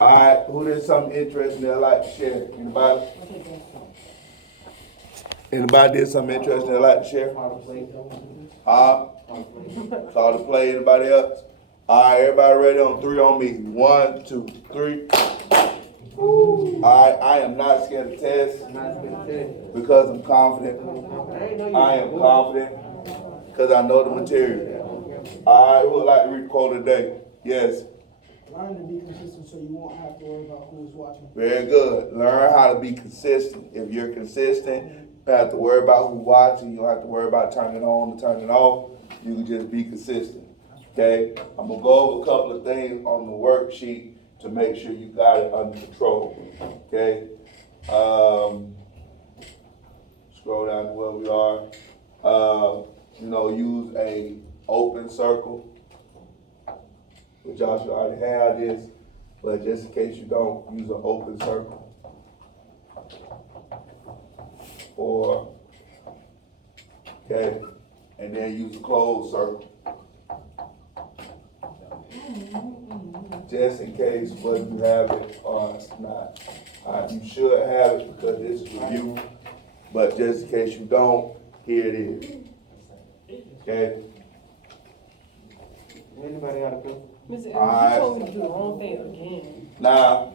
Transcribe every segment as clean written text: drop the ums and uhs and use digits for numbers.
Alright, who did something interesting they'd like to share? Anybody? Anybody did something interesting they'd like to share? Saw the play. Anybody else? Alright, everybody ready on 3 on me. 1, 2, 3. Alright, I am not scared to test because I'm confident. I am confident because I know the material. Alright, who would like to read the quote today? Yes. Learn to be consistent so you won't have to worry about who's watching. Very good. Learn how to be consistent. If you're consistent, you don't have to worry about who's watching. You don't have to worry about turning it on and turning it off. You can just be consistent. Okay? I'm going to go over a couple of things on the worksheet to make sure you got it under control. Okay? Scroll down to where we are. Use a open circle. Which y'all should already have this, but just in case you don't, use an open circle. Okay, and then use a closed circle. Just in case whether you have it or not. You should have it because this is review, but just in case you don't, here it is. Okay? Anybody got a question? Mr. Edwards, you told me to do the wrong thing again. Now,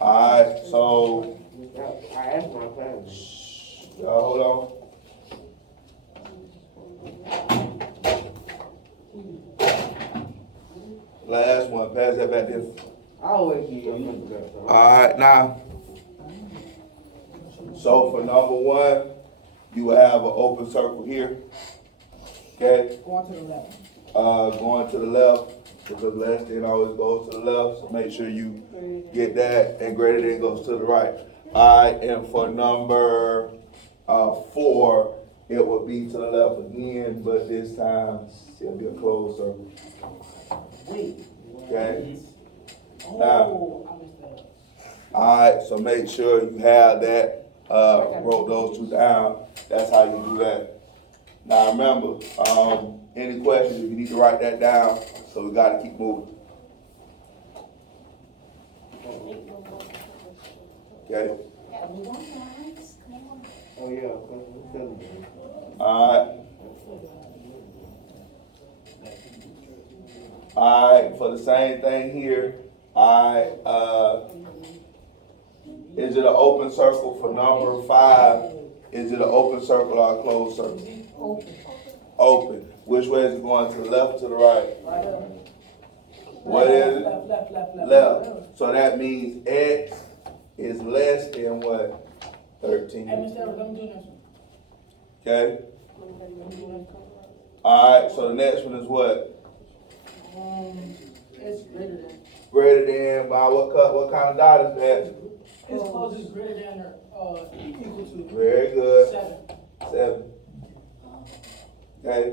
alright, so I asked my class. y'all hold on. Last one, pass that back there. I always keep your number back. Alright, now. So for number 1, you will have an open circle here. Okay? Going to the left. Going to the left, because less than always goes to the left, so make sure you get that, and greater than goes to the right. Alright, and for number 4, it will be to the left again, but this time it'll be a closed circle. Okay? Now, alright, so make sure you have that, wrote those 2 down. That's how you do that. Now remember, any questions, if you need to write that down, so we got to keep moving. Okay? Oh, yeah. Alright. Alright, for the same thing here, is it an open circle for number 5? Is it an open circle or a closed circle? Open. Which way is it going, to the left or to the right? What is it? Left. So that means X is less than what? 13. Okay? Alright, so the next one is what? It's greater than. Greater than by what kind of dot is that? It's close is greater than or equal to. Very good. 7. Okay.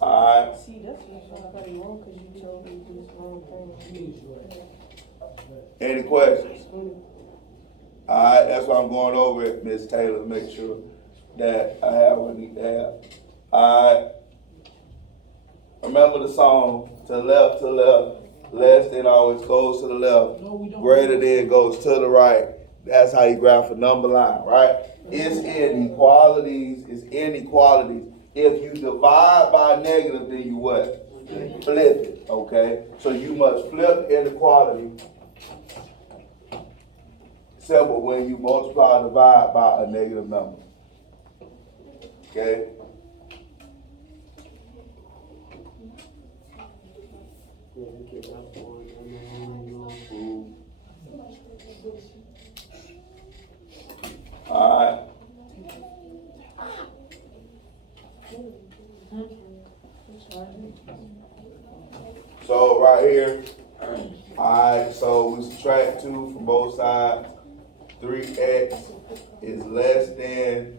Alright. See, that's what I got it wrong because you told me to do this wrong thing. Any questions? Alright, that's why I'm going over it, Miss Taylor, to make sure that I have what I need to have. Alright. Remember the song, to the left, less than always goes to the left, greater than goes to the right. That's how you graph a number line, right? It's inequalities, If you divide by negative, then you what? Flip it, okay? So you must flip inequality simple when you multiply or divide by a negative number. Okay? Alright. So right here, alright, so we subtract 2 from both sides. 3x is less than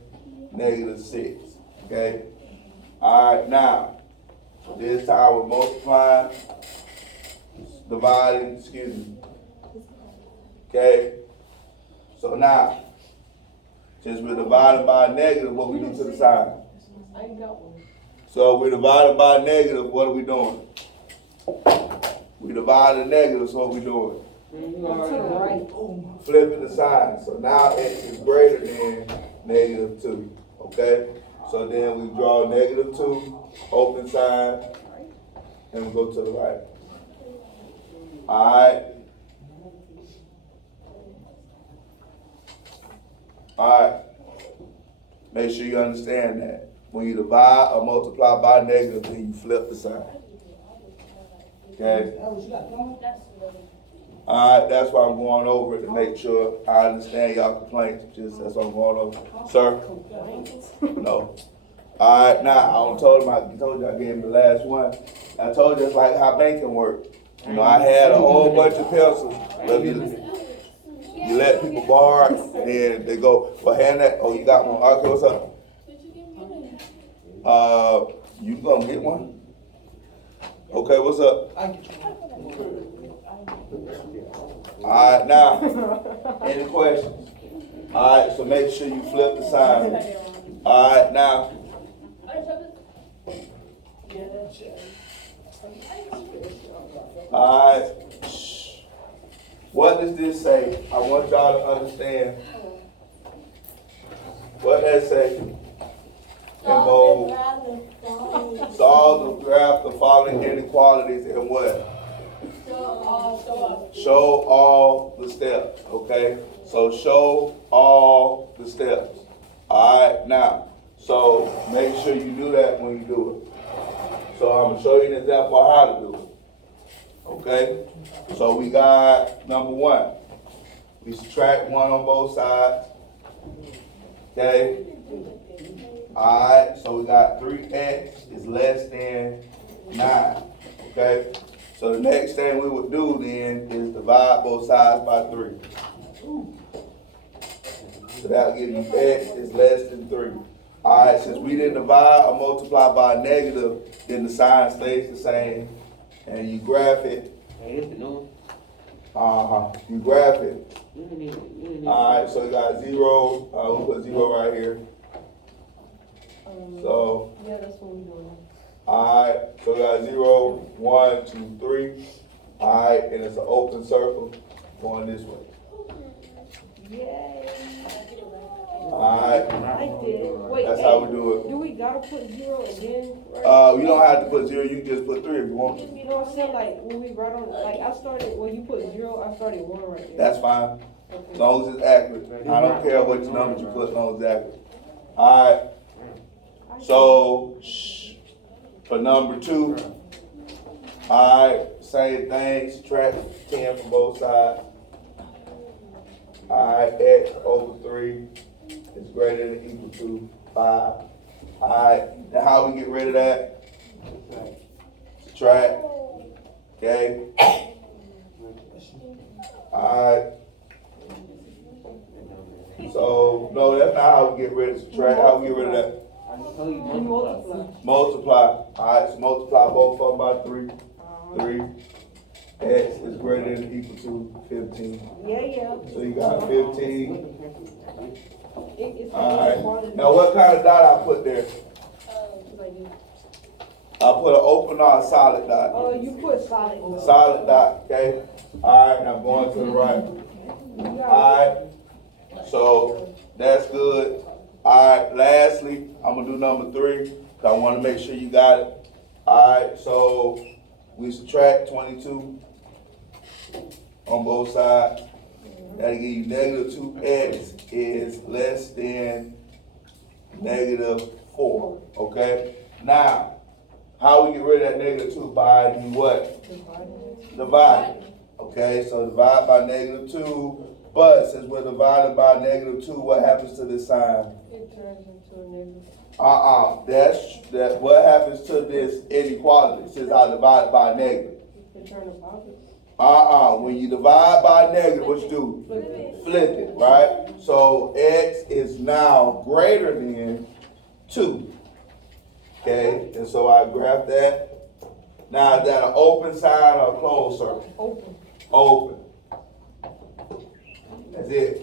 negative 6. Okay? Alright, now, this time we're multiplying, dividing, Okay? So now, since we're dividing by a negative, what we do to the sign? I ain't got one. So we divided by negative, what are we doing? We divide the negative, so what we doing? Flipping the sign. So now x is greater than negative 2. Okay? So then we draw negative 2, open sign, and we go to the right. Alright. Alright. Make sure you understand that. When you divide or multiply by negative, then you flip the sign. Okay? Alright, that's why I'm going over it to make sure I understand y'all complaints. Just that's what I'm going over. Sir? No. Alright, now I told you I gave him the last one. I told you it's like how banking works. You know, I had a whole bunch of pencils. You let people borrow, and they go, well, hand that. Oh, you got one. Okay, what's up? You gonna get one? Okay, what's up? Alright, now, any questions? Alright, so make sure you flip the sign. Alright, now. Alright. What does this say? I want y'all to understand. What that say? Involve. Solve the graph the following inequalities and what? Show all the steps. Okay? So show all the steps. Alright, now. So make sure you do that when you do it. So I'm going to show you an example of how to do it. Okay? So we got number 1. We subtract 1 on both sides. Okay? Alright, so we got 3x is less than 9. Okay? So the next thing we would do then is divide both sides by 3. So that'll give you x is less than 3. Alright, since we didn't divide or multiply by a negative, then the sign stays the same. And you graph it. You graph it. Alright, so you got 0. We'll put 0 right here. So. Yeah, that's what we're doing. Alright, so we got 0, 1, 2, 3. Alright, and it's an open circle going this way. Yay. Alright. I did. Wait, That's how we do it. Do we gotta put 0 again? You don't have to put 0, you can just put 3 if you want to. You know what I'm saying? Like when we write on, like I started, when you put 0, I started 1 right there. That's fine. Okay. As long as it's accurate. I don't care what numbers you put, as long as it's accurate. Alright. So, for number 2, alright, same thing, subtract 10 from both sides. Alright, x over 3 is greater than or equal to 5. Alright, now how we get rid of that? Subtract. Okay. Alright. So, no, that's not how we get rid of subtract. How we get rid of that? Multiply. Alright, so multiply both of them by 3. 3. X is greater than or equal to 15. Yeah. So you got 15. Alright. Now what kind of dot I put there? I put an open or a solid dot? Oh, you put solid. Solid dot, okay? Alright, now going to the right. Alright. So that's good. Alright, lastly, I'm gonna do number 3, because I want to make sure you got it. Alright, so we subtract 22 on both sides. That'll give you negative 2x is less than negative 4. Okay? Now, how we get rid of that negative 2? By the what? Divide. Okay, so divide by negative 2. But since we're divided by negative 2, what happens to this sign? It turns into a negative. That's what happens to this inequality since I divide by a negative. It turns to positive. When you divide by a negative, what you do? Flip it, right? So x is now greater than 2. Okay, and so I graph that. Now is that an open sign or a closed circle? Open. Open. That's it.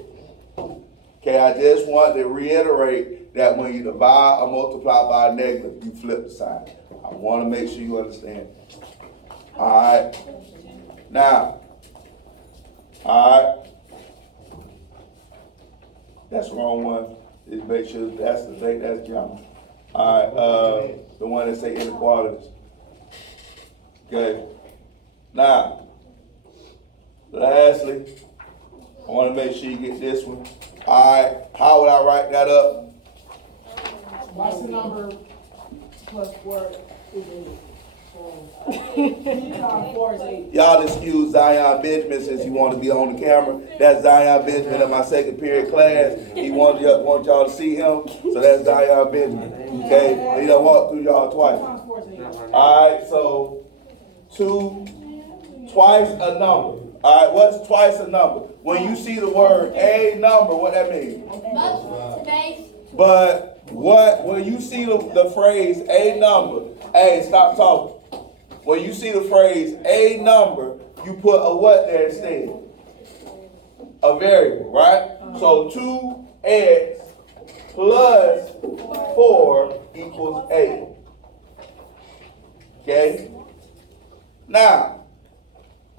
Okay, I just want to reiterate that when you divide or multiply by a negative, you flip the sign. I want to make sure you understand. Alright. Now, alright. That's the wrong one. Just make sure that's the thing, that's geometry. Alright, the one that say inequalities. Okay. Now, lastly, I want to make sure you get this one. Alright, how would I write that up? What's the number plus 4 is 8? 4 is 8. Y'all excuse Zion Benjamin since he want to be on the camera. That's Zion Benjamin in my second period class. He want y'all to see him, so that's Zion Benjamin. Okay, he done walked through y'all twice. 4 is 8. Alright, so 2, twice a number. Alright, what's twice a number? When you see the word a number, what that means? But when you see the phrase a number, hey, stop talking. When you see the phrase a number, you put a what there instead? A variable, right? So 2x plus 4 equals 8. Okay? Now,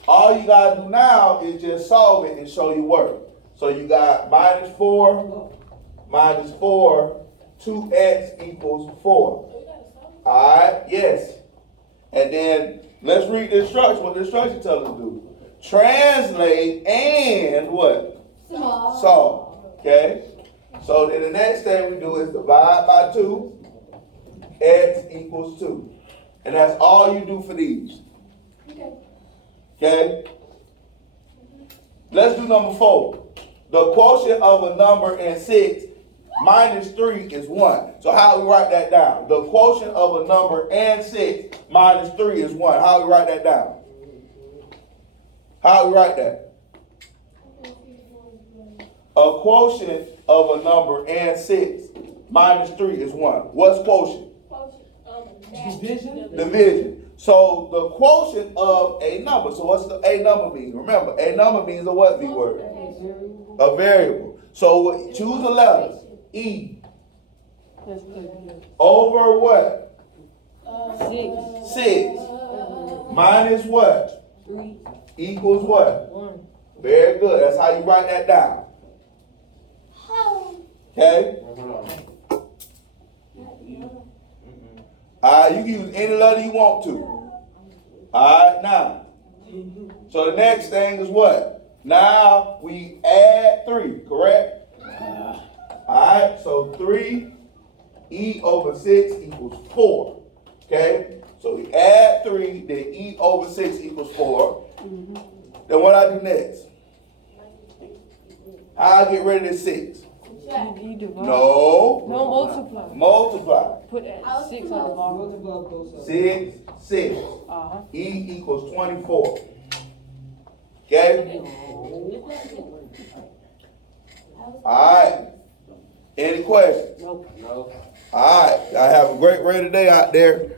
all you gotta do now is just solve it and show you work. So you got minus 4, 2x equals 4. Alright, yes. And then let's read the instruction, what the instruction tells us to do. Translate and what? Solve. Okay? So then the next thing we do is divide by 2, x equals 2. And that's all you do for these. Okay? Let's do number 4. The quotient of a number in 6 minus 3 is 1. So how do we write that down? The quotient of a number and 6 minus 3 is 1. How do we write that down? How do we write that? A quotient of a number and 6 minus 3 is 1. What's quotient? Division? Division. So the quotient of a number. So what's the a number mean? Remember, a number means a what V word? A variable. So choose a letter. E. Over what? 6. Minus what? 3. Equals what? 1. Very good. That's how you write that down. Okay? You can use any letter you want to. Alright, now. So the next thing is what? Now we add 3, correct? Alright, so 3e over 6 equals 4. Okay? So we add 3, then e over 6 equals 4. Then what I do next? How I get rid of this 6? You divide. No. No, multiply. Multiply. Put 6 on the bottom. 6, 6. Uh-huh. E equals 24. Okay? Alright. Any questions? Nope. No. Alright. I have a great day out there.